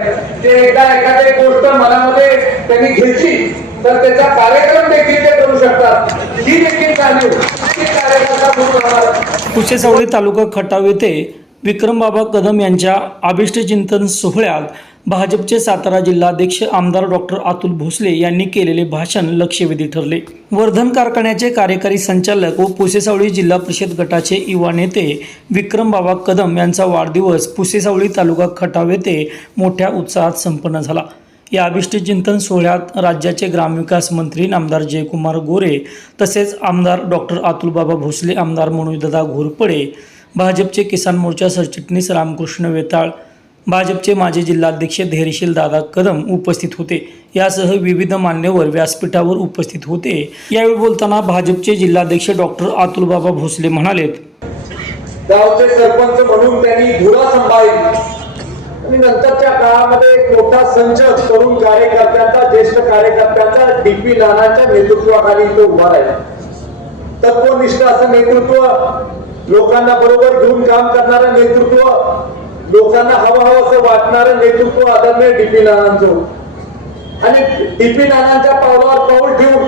ते एकदा एखादी गोष्ट मनामध्ये त्यांनी घेतली तर त्याचा कार्यक्रम देखील ते करू शकतात. ही देखील जाणीव ही कुशेसावळी तालुका खटाव येथे विक्रमबाबा कदम यांच्या अभिष्टचिंतन सोहळ्यात भाजपचे सातारा जिल्हाध्यक्ष आमदार डॉक्टर अतुल भोसले यांनी केलेले भाषण लक्षवेधी ठरले. वर्धन कारखान्याचे कार्यकारी संचालक व पुसेसावळी जिल्हा परिषद गटाचे युवा नेते विक्रमबाबा कदम यांचा वाढदिवस पुसेसावळी तालुका खटाव येथे मोठ्या उत्साहात संपन्न झाला. या अभिष्टचिंतन सोहळ्यात राज्याचे ग्रामविकास मंत्री नामदार जयकुमार गोरे तसेच आमदार डॉक्टर अतुलबाबा भोसले आमदार मनोजदादा घोरपडे भाजपचे किसान मोर्चा सरचिटणीस रामकृष्ण वेताळ भाजपचे माजी जिल्हाध्यक्ष धैर्यशील दादा कदम उपस्थित होते. यासह विविध मान्यवर व्यासपीठावर उपस्थित होते. यावेळी बोलताना भाजपचे जिल्हाध्यक्ष डॉक्टर अतुलबाबा भोसले म्हणालेत गावचे सरपंच म्हणून त्यांनी धुरा सांभाळली. आणि नंतरच्या काळामध्ये एक मोठा संच तरुण कार्यकर्त्यांचा ज्येष्ठ कार्यकर्त्यांचा डीपी नानाच्या नेतृत्वाखाली तो उभा राहिला. तत्वनिष्ठ असं नेतृत्व लोकांना बरोबर घेऊन काम करणारं नेतृत्व लोकांना हवं हवं असं वाटणारं नेतृत्व आदरणीय डीपी नानांचं. आणि डीपी नानांच्या पावलावर पाऊल ठेवून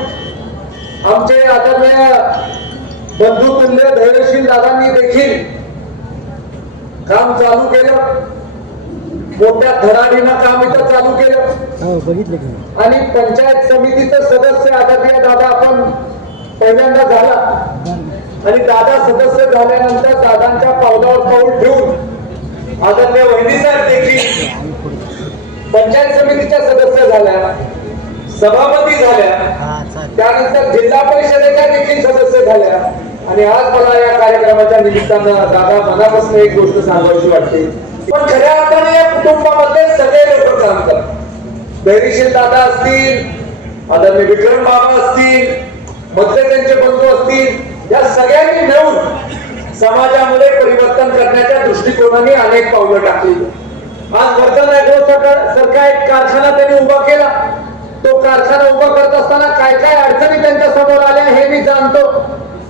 आमचे आदरणीय बंधू तुल्य धैर्यशील दादांनी देखील काम चालू केलं. मोठ्या धडाडीनं काम इथं चालू केलं. हो बघितलं. आणि पंचायत समितीचं सदस्य आदरणीय दादा आपण पहिल्यांदा झाला. आणि दादा सदस्य झाल्यानंतर दादांच्या पावलावर पाऊल ठेवून आदरणीय वहिनी साहेब देखील पंचायत समितीच्या सदस्य झाल्या सभापती झाल्या त्यानंतर जिल्हा परिषदेच्या देखील सदस्य झाल्या. आणि आज मला या कार्यक्रमाच्या निमित्तानं दादा मनापासून एक गोष्ट सांगायची वाटते. पण खऱ्या अर्थाने या कुटुंबामध्ये सगळे लोक काम करतात. धैर्यशील दादा असतील आदरणीय विक्रम बाबा असतील मधले त्यांचे बंधू असतील या सगळ्यांनी मिळून समाजामध्ये परिवर्तन करण्याच्या दृष्टिकोनाने अनेक पावलं टाकली. आज वर्धन ऍग्रो सारखा एक कारखाना त्यांनी उभा केला. तो कारखाना उभा करत असताना काय काय अडचणी त्यांच्यासमोर आल्या हे मी जाणतो.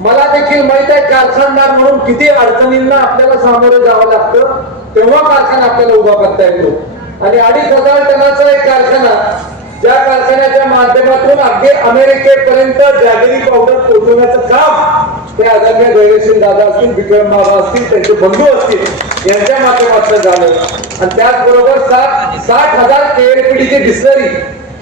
मला देखील माहीत आहे कारखानदार म्हणून किती अडचणींना आपल्याला सामोरं जावं लागतं तेव्हा कारखाना आपल्याला उभा करता येतो. आणि अडीच हजार टनाचा एक कारखाना ज्या कारखान्याच्या माध्यमातून अगदी अमेरिकेपर्यंत जॅगरी पावडर पोहोचवण्याचं काम ते आदरणीय धैर्यशील दादा असतील विक्रम बाबा असतील त्यांचे बंधू असतील यांच्या माध्यमातून झालं. आणि त्याचबरोबर सात साठ हजार केएलपीडीची डिस्लरी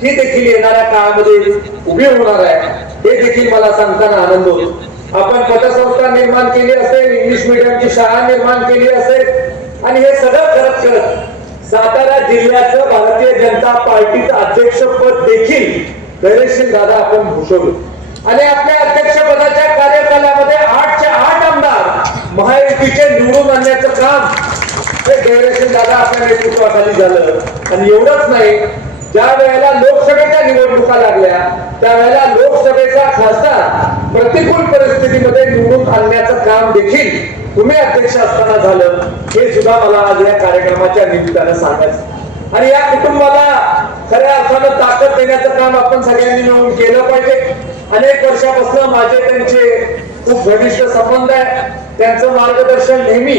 ही देखील येणाऱ्या काळामध्ये उभी होणार आहे. हे देखील मला सांगताना आनंद होतो. आपण पतसंस्था निर्माण केली असेल इंग्लिश मिडियमची शाळा निर्माण केली असेल आणि हे सगळं करत करत सातारा जिल्ह्याचं भारतीय जनता पार्टीचं अध्यक्षपद देखील धैर्यशील दादा आपण भूषवलो. आणि आपल्या अध्यक्षपदाच्या महायुतीचे निवडून आणण्याचं काम हे गैरेशन दादा आपल्या नेतृत्वाखाली झालं. आणि एवढंच नाही ज्या वेळेला लोकसभेच्या निवडणुका लागल्या त्यावेळेला लोकसभेचा खासदार प्रतिकूल परिस्थितीमध्ये निवडून आणण्याचं काम देखील तुम्ही अध्यक्ष असताना झालं. हे सुद्धा मला आज या कार्यक्रमाच्या निमित्तानं सांगायचं आणि या कुटुंबाला खऱ्या अर्थानं ताकद देण्याचं काम आपण सगळ्यांनी मिळून केलं पाहिजे. अनेक वर्षापासून माझे त्यांचे खूप घनिष्ठ संबंध आहे. त्यांचं मार्गदर्शन नेहमी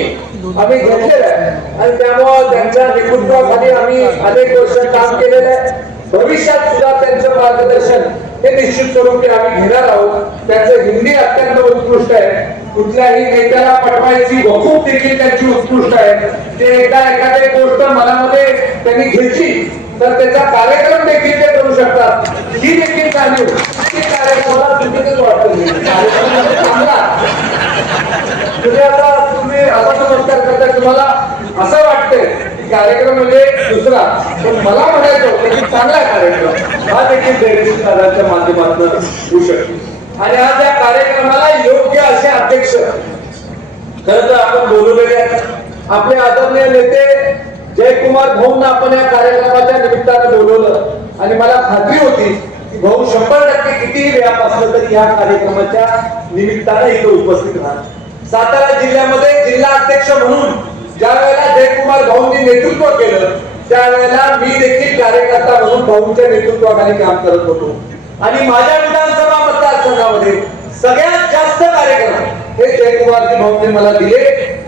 आम्ही घेतलेलं आहे. आणि त्यामुळं त्यांच्या नेतृत्वाखाली आम्ही अनेक वर्ष काम केलेलं आहे. भविष्यात सुद्धा त्यांचं मार्गदर्शन हे निश्चित स्वरूपी आम्ही घेणार आहोत. त्यांचं हिंदी अत्यंत उत्कृष्ट आहे. कुठल्याही नेत्याला पटवायची वकूफ देखील त्यांची उत्कृष्ट आहे. ते एका एखादी गोष्ट मनामध्ये त्यांनी घ्यायची तर त्याचा कार्यक्रम देखील ते करू शकतात. ही देखील जाणीव. कार्यक्रमाला चुकीचंच वाटतं. कार्यक्रम तुम्ही म्हणजे आता तुम्ही असा नमस्कार करता तुम्हाला असं वाटतंय की कार्यक्रम म्हणजे दुसरा. पण मला म्हणायचं होतं की चांगला कार्यक्रम हा देखील धैर्यशील दादांच्या माध्यमातून होऊ शकतो. आणि आज या कार्यक्रमाला योग्य असे अध्यक्ष. खरं तर आपण बोलू आहेत आपले आदरणीय नेते जयकुमार भाऊंना आपण या कार्यक्रमाच्या निमित्तानं बोलवलं. आणि मला खात्री होती की भाऊ शंभर टक्के कितीही व्याप असलं तरी या कार्यक्रमाच्या निमित्तानं इथं उपस्थित राहणार. सातारा जिल्ह्यामध्ये जिल्हा अध्यक्ष म्हणून ज्या वेळेला जयकुमार भाऊंनी नेतृत्व केलं त्यावेळेला मी देखील कार्यकर्ता म्हणून भाऊंच्या नेतृत्वाखाली काम करत होतो. आणि माझ्या विधानसभा मतदारसंघामध्ये सगळ्यात जास्त कार्यक्रम हे जयकुमारजी भाऊंनी मला दिले.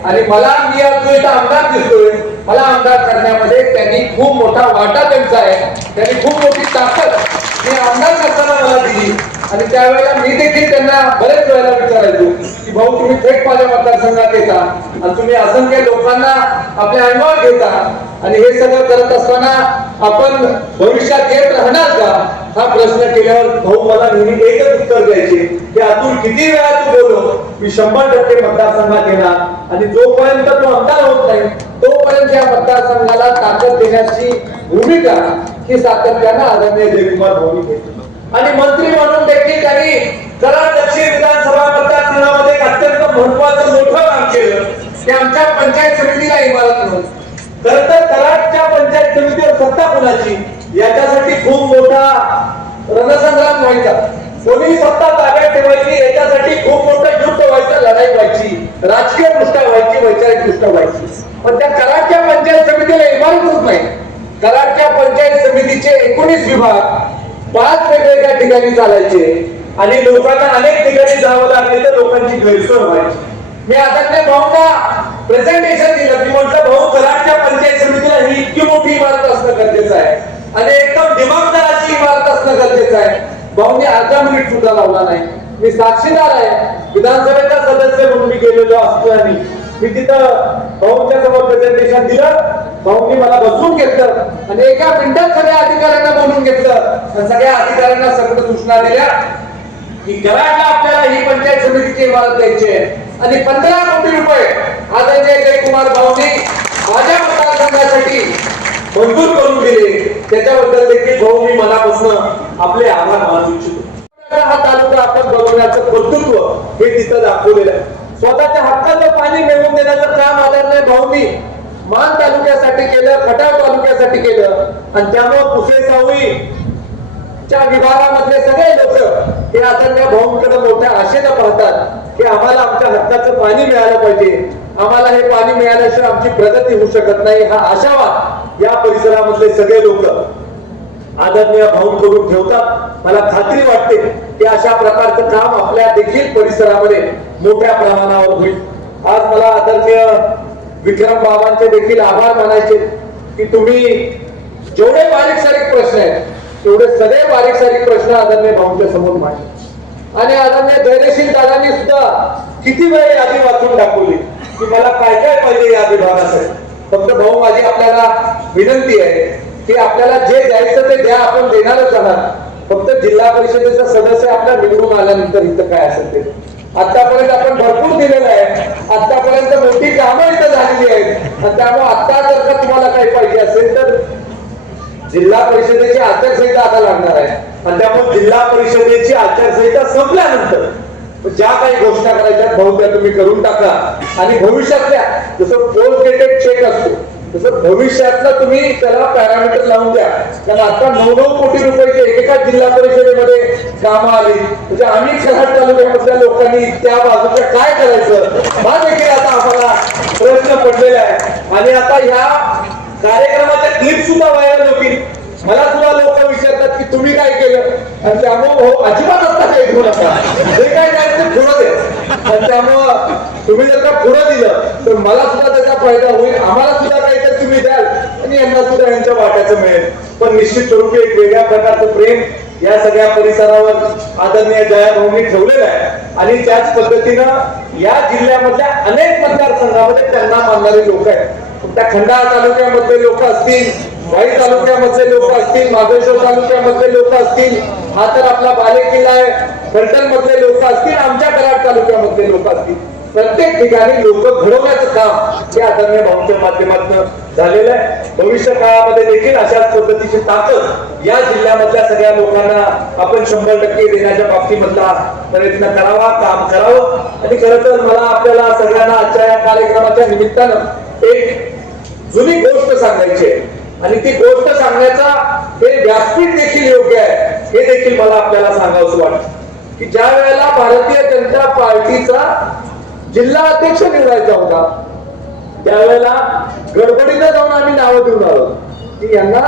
आणि मला मी आज जो इथं आमदार दिसतोय. मला आमदार करण्यामध्ये त्यांनी खूप मोठा वाटा त्यांचा आहे. त्यांनी खूप मोठी ताकद मी आमदार करताना मला दिली. आणि त्यावेळेला मी देखील त्यांना बरेच वेळेला विचारायचो की भाऊ तुम्ही थेट माझ्या मतदारसंघात येता. आणि तुम्ही असंख्य लोकांना आपल्या अनुभव घेता. आणि हे सगळं करत असताना आपण भविष्यात येत राहणार का? हा प्रश्न केल्यावर भाऊ मला नेहमी एकच उत्तर द्यायचे की अजून किती वेळा तू बोलो मी शंभर टक्के मतदारसंघात येणार. आणि जोपर्यंत तो आमदार होत नाही तोपर्यंत या मतदारसंघाला ताकद देण्याची भूमिका ही सातत्यानं आदरणीय जयकुमार भाऊनी घेतली आणि मंत्री म्हणून देखील त्यांनी जरा दक्षिण विधानसभा मतदारसंघामध्ये अत्यंत महत्वाचं मोठं काम केलं ते आमच्या पंचायत समितीला इमारत नव्हती खर तर कराडच्या पंचायत समितीवर सत्ता कोणाची? याच्यासाठी खूप मोठा रणसंग्राम व्हायचा. कोणी सत्ता ताब्यात ठेवायची याच्यासाठी खूप मोठं युद्ध व्हायचं लढाई व्हायची राजकीय दृष्ट्या व्हायची वैचारिक दृष्ट्या व्हायची. पण त्या कराडच्या पंचायत समितीला इमारतच नाही कराडच्या पंचायत समितीचे एकोणीस विभाग पाच वेगवेगळ्या ठिकाणी चालायचे आणि लोकांना अनेक ठिकाणी जावं लागले तर लोकांची गैरसोय व्हायची. मी आदरणीय भाऊंना प्रेझेंटेशन दिलं. मी म्हटलं भाऊ कराडच्या पंचायत समितीला ही इतकी मोठी इमारत असणं गरजेचं आहे आणि एकदम दिमागदार अशी इमारत असणं गरजेचं आहे. भाऊंनी अर्धा मिनिट सुद्धा लावला नाही. मी साक्षीदार आहे. विधानसभेचा सदस्य म्हणून मी गेलेलो असतो आणि मी तिथं भाऊंच्या समोर प्रेझेंटेशन दिलं. भाऊंनी मला बसवून घेतलं आणि एका मिनिटात सगळ्या अधिकाऱ्यांना बोलून घेतलं. आणि सगळ्या अधिकाऱ्यांना सगळं सूचना दिल्या की कराडला आपल्याला ही पंचायत समितीची इमारत द्यायची आहे. आणि पंधरा कोटी रुपये आदरणीय जयकुमार भाऊनी माझ्या मतदारसंघासाठी मंजूर करून दिले. त्याच्याबद्दल देखील भाऊ मी मनापासून आपले आभार मानू इच्छितो. हा तालुका आपण बनवण्याचं कर्तृत्व हे तिथं दाखवलेलं आहे. स्वतःच्या हक्काचं पाणी मिळवून देण्याचं काम आदरणीय भाऊनी मान तालुक्यासाठी केलं खटाव तालुक्यासाठी केलं. आणि त्यामुळे कुसे सावळी च्या विभागामधले सगळे लोक हे आदरणीय भाऊंकडे मोठ्या आशेनं पाहतात की आम्हाला आमच्या हक्काचं पाणी मिळालं पाहिजे. आम्हाला हे पाणी मिळाल्याशिवाय आमची प्रगती होऊ शकत नाही. हा आशावाद या परिसरामधले सगळे लोक. आदरणीय करून ठेवतात. मला खात्री वाटते की अशा प्रकारचं काम आपल्या देखील परिसरामध्ये मोठ्या प्रमाणावर होईल. आज मला आदरणीय विक्रम बाबांचे देखील आभार मानायचे की तुम्ही जेवढे बारीक सारीक प्रश्न आहेत तेवढे सगळे बारीक सारीक प्रश्न आदरणीय भाऊंच्या समोर मांडले. आणि आदरणीय धैर्यशील दादांनी सुद्धा किती वेळ यादी वाचून दाखवली की मला काय काय पाहिजे या विभागासाठी. फक्त भाऊ माझी आपल्याला विनंती आहे की आपल्याला जे द्यायचं ते द्या आपण देणारच आहात फक्त जिल्हा परिषदेचा सदस्य आपल्या निवडून आल्यानंतर इथं काय असेल ते. आतापर्यंत आपण भरपूर दिलेलं आहे. आतापर्यंत मोठी कामं इथं झालेली आहेत. आणि त्यामुळे आता जर का तुम्हाला काही पाहिजे असेल तर जिल्हा परिषदेची आचारसंहिता आता लागणार आहे. आणि त्यामुळे जिल्हा परिषदेची आचारसंहिता संपल्यानंतर ज्या काही घोषणा करायच्या भाऊ त्या तुम्ही करून टाका. आणि भविष्यातल्या जसं पोस्ट डेटेड चेक असतो तसं भविष्यातला तुम्ही त्याला पॅरामीटर लावून द्या. कारण आता नऊ नऊ कोटी रुपयाचे एकेका जिल्हा परिषदेमध्ये कामं आली. म्हणजे आम्ही कराड तालुक्यामधल्या लोकांनी त्या बाजूच्या काय करायचं हा देखील आता आम्हाला प्रश्न पडलेला आहे. आणि आता ह्या कार्यक्रमाच्या क्लिप सुद्धा व्हायरल होतील. मला सुद्धा लोक तुम्ही काय केलं? आणि त्यामुळं हो अजिबात आता काही घेऊ नका. जे काय द्यायचं ते पुढं दे. त्यामुळं तुम्ही जर का पुढं दिलं तर मला सुद्धा त्याचा फायदा होईल आम्हाला सुद्धा काहीतरी तुम्ही द्याल आणि यांना सुद्धा यांच्या वाट्याचं मिळेल. पण निश्चित स्वरूपी एक वेगळ्या प्रकारचं प्रेम या सगळ्या परिसरावर आदरणीय जयाभाऊंनी ठेवलेलं आहे. आणि त्याच पद्धतीनं या जिल्ह्यामधल्या अनेक मतदारसंघामध्ये त्यांना मानणारे लोक आहेत. त्या खंडाळा तालुक्यामधले लोक असतील वाई तालुक्यामधले लोक असतील माधवेश्वर तालुक्यामधले लोक असतील हा तर आपला बाले किल्ला आहे. फलटण मधले लोक असतील आमच्या कराड तालुक्यामधले लोक असतील. प्रत्येक ठिकाणी लोक घडवण्याचं काम हे आदरणीय भाऊंच्या माध्यमातून झालेलं आहे. भविष्य काळामध्ये देखील अशाच पद्धतीची ताकद या जिल्ह्यामधल्या सगळ्या लोकांना आपण शंभर टक्के देण्याच्या बाबतीमधला प्रयत्न करावा काम करावं. आणि खरं तर मला आपल्याला सगळ्यांना आजच्या या कार्यक्रमाच्या निमित्तानं एक जुनी गोष्ट सांगायची आहे. आणि ती गोष्ट सांगण्याचा हे व्यासपीठ देखील योग्य आहे. हे देखील मला आपल्याला सांगावंसं वाटतं. की ज्या वेळेला भारतीय जनता पार्टीचा जिल्हा अध्यक्ष निवडायचा होता त्यावेळेला गडबडीनं जाऊन आम्ही नावं देऊन आलो की यांना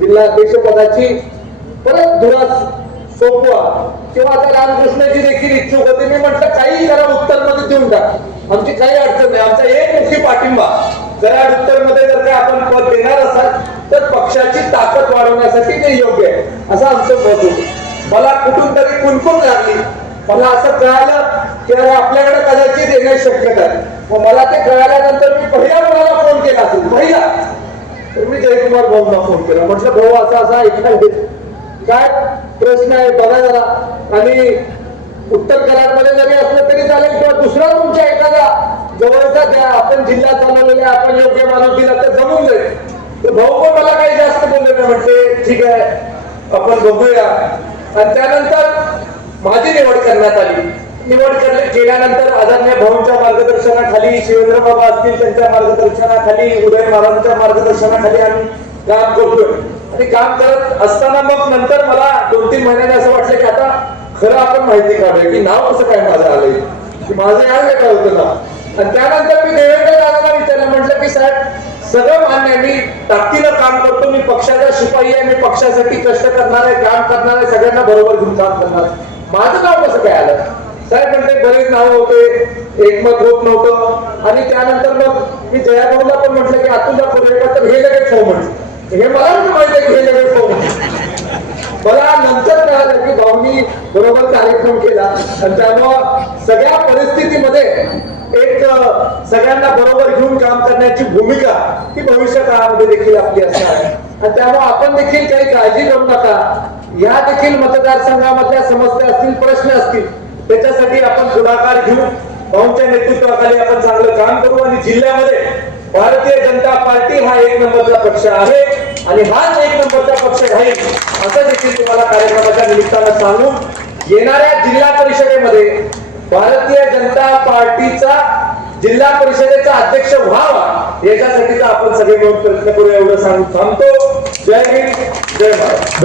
जिल्हा अध्यक्ष पदाची परत धुरा सोपवा. किंवा आता रामकृष्णाची देखील इच्छुक होते. मी म्हटलं काही जरा उत्तरमध्ये देऊन टाक. आमची काही अडचण नाही. आमचा एक मुख्य पाठिंबा जरा उत्तरमध्ये जर का आपण पद देणार असाल तर पक्षाची ताकद वाढवण्यासाठी ते योग्य आहे. असं आमचं मत होतं. मला कुठून तरी कुणकुण लागली. मला असं कळालं की अरे आपल्याकडे कदाचित येण्याची शक्यता आहे. मग मला ते कळाल्यानंतर मी पहिल्या मुलाला फोन केला असेल? पहिला. तर मी जयकुमार भाऊंना फोन केला. म्हटलं भाऊ असा असा ऐकाय काय? प्रश्न आहे बघा जरा. आणि उत्तर कराडमध्ये जरी असलं तरी चालेल किंवा दुसरा तुमच्या एखादा जवळचा द्या आपण जिल्हा चालवलेला आपण योग्य माणूस दिला तर जमून जाईल. तर भाऊ पण मला काही जास्त बोलले नाही म्हटले ठीक आहे आपण बघूया. आणि त्यानंतर माझी निवड करण्यात आली. निवड केल्यानंतर आदरणीय भाऊंच्या मार्गदर्शनाखाली शिवेंद्र बाबा असतील त्यांच्या मार्गदर्शनाखाली उदय महाराजांच्या मार्गदर्शनाखाली आम्ही काम करतोय. आणि काम करत असताना मग नंतर मला दोन तीन महिन्याने असं वाटलं की आता खरं आपण माहिती काढूया की नाव कसं काय माझं आलंय. की माझं यायला काय होतं ना? त्यानंतर मी देवेंद्र दादाला विचारलं म्हटलं की साहेब सगळं मान्य आहे मी ताकदीनं काम करतो मी पक्षाचा शिपाई आहे मी पक्षासाठी कष्ट करणार आहे काम करणार आहे सगळ्यांना बरोबर घेऊन काम करणार माझं नाव कसं काय आलं? साहेब म्हणते बरेच नाव होते एकमत होत नव्हतं. आणि त्यानंतर मग मी जयाभाऊला पण म्हटलं की आतूला करूया तर हे लगेच हो म्हटलं. हे मला पण माहिती आहे की हे लगेच हो मला नंतर कळालं की भाऊनी बरोबर कार्यक्रम केला. आणि त्यामुळं सगळ्या परिस्थितीमध्ये एक सगळ्यांना बरोबर घेऊन काम करण्याची भूमिका ही भविष्य काळामध्ये देखील आपली असणार आहे. आणि त्यामुळे आपण देखील काही काळजी करू नका. या देखील मतदारसंघामधल्या समस्या असतील प्रश्न असतील त्याच्यासाठी आपण पुढाकार घेऊ भाऊंच्या नेतृत्वाखाली आपण चांगलं काम करू. आणि जिल्ह्यामध्ये भारतीय जनता पार्टी हा एक नंबरचा पक्ष आहे आणि हाच एक नंबरचा पक्ष राहील असं देखील तुम्हाला कार्यक्रमाच्या निमित्तानं सांगून येणाऱ्या जिल्हा परिषदेमध्ये भारतीय जनता पार्टीचा जिल्हा परिषदेचा अध्यक्ष व्हावा याच्यासाठीचा आपण सगळे मिळून प्रयत्न करूया एवढं सांगून थांबतो जय हिंद जय भारत.